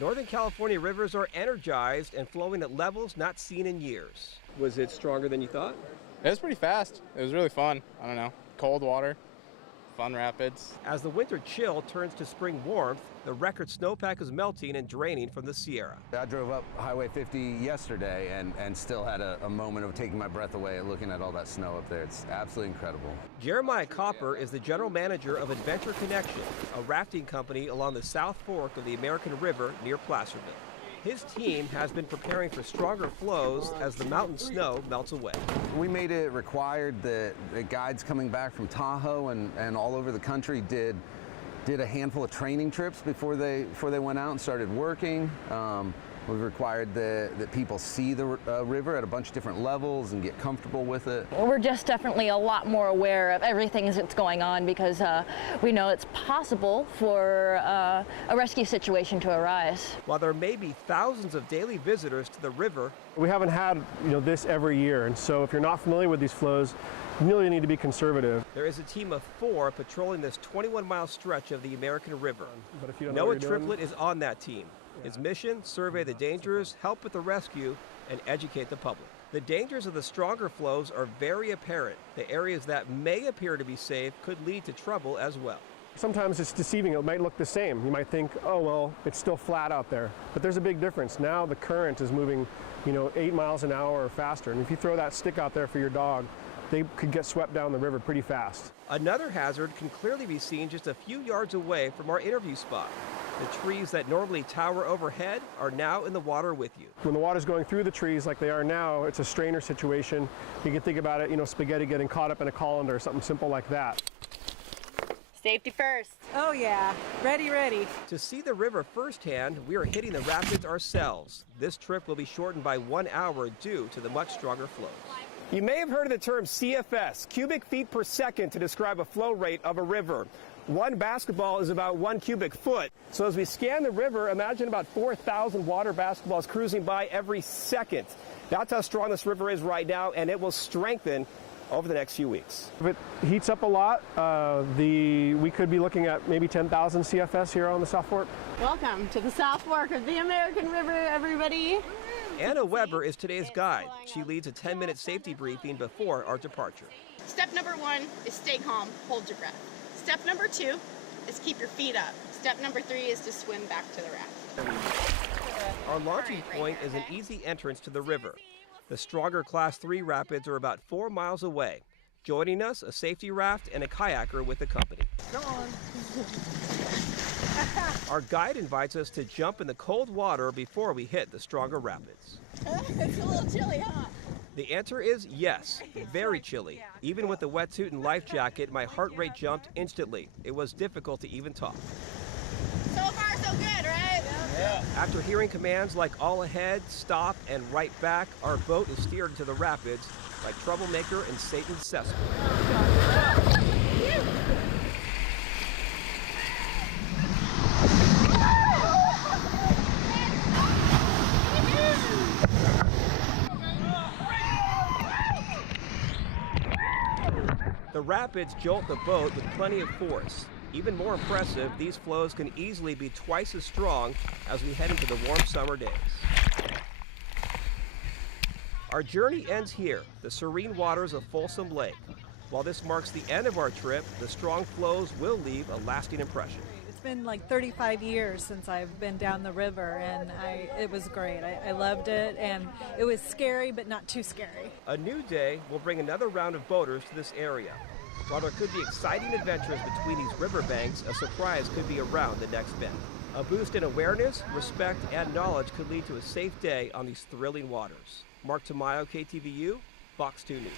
Northern California rivers are energized and flowing at levels not seen in years. Was it stronger than you thought? It was pretty fast. It was really fun. I don't know. Cold water, fun rapids. As the winter chill turns to spring warmth, the record snowpack is melting and draining from the Sierra. I drove up Highway 50 yesterday and still had a moment of taking my breath away looking at all that snow up there. It's absolutely incredible. Jeremiah Copper is the general manager of Adventure Connection, a rafting company along the South Fork of the American River near Placerville. His team has been preparing for stronger flows as the mountain snow melts away. We made it required that the guides coming back from Tahoe and all over the country did a handful of training trips before they went out and started working. We've required that people see the river at a bunch of different levels and get comfortable with it. We're just definitely a lot more aware of everything that's going on because we know it's possible for a rescue situation to arise. While there may be thousands of daily visitors to the river, we haven't had this every year, and so if you're not familiar with these flows, you really need to be conservative. There is a team of 4 patrolling this 21-mile stretch of the American River. But if you don't know Noah Triplett is on that team. His mission, survey the dangers, help with the rescue, and educate the public. The dangers of the stronger flows are very apparent. The areas that may appear to be safe could lead to trouble as well. Sometimes it's deceiving. It might look the same. You might think, oh, well, it's still flat out there. But there's a big difference. Now the current is moving, 8 miles an hour or faster. And if you throw that stick out there for your dog, they could get swept down the river pretty fast. Another hazard can clearly be seen just a few yards away from our interview spot. The trees that normally tower overhead are now in the water with you. When the water's going through the trees like they are now, it's a strainer situation. You can think about it, spaghetti getting caught up in a colander or something simple like that. Safety first. Oh yeah, ready. To see the river firsthand, we are hitting the rapids ourselves. This trip will be shortened by 1 hour due to the much stronger flows. You may have heard of the term CFS, cubic feet per second, to describe a flow rate of a river. One basketball is about 1 cubic foot. So as we scan the river, imagine about 4,000 water basketballs cruising by every second. That's how strong this river is right now, and it will strengthen over the next few weeks. If it heats up a lot, we could be looking at maybe 10,000 CFS here on the South Fork. Welcome to the South Fork of the American River, everybody. Anna Weber is today's guide. She leads a 10-minute safety briefing before our departure. Step number 1 is stay calm, hold your breath. Step number 2 is keep your feet up. Step number 3 is to swim back to the raft. Our launching point is an easy entrance to the river. The stronger Class 3 rapids are about 4 miles away. Joining us, a safety raft and a kayaker with the company. Come on. Our guide invites us to jump in the cold water before we hit the stronger rapids. It's a little chilly, huh? The answer is yes, very chilly. Even with the wetsuit and life jacket, my heart rate jumped instantly. It was difficult to even talk. So far, so good, right? Yeah. After hearing commands like all ahead, stop, and right back, our boat is steered into the rapids like Troublemaker and Satan's cesspool. The rapids jolt the boat with plenty of force. Even more impressive, these flows can easily be twice as strong as we head into the warm summer days. Our journey ends here, the serene waters of Folsom Lake. While this marks the end of our trip, the strong flows will leave a lasting impression. It's been like 35 years since I've been down the river, and it was great. I loved it, and it was scary, but not too scary. A new day will bring another round of boaters to this area. While there could be exciting adventures between these riverbanks, a surprise could be around the next bend. A boost in awareness, respect, and knowledge could lead to a safe day on these thrilling waters. Mark Tamayo, KTVU, Fox 2 News.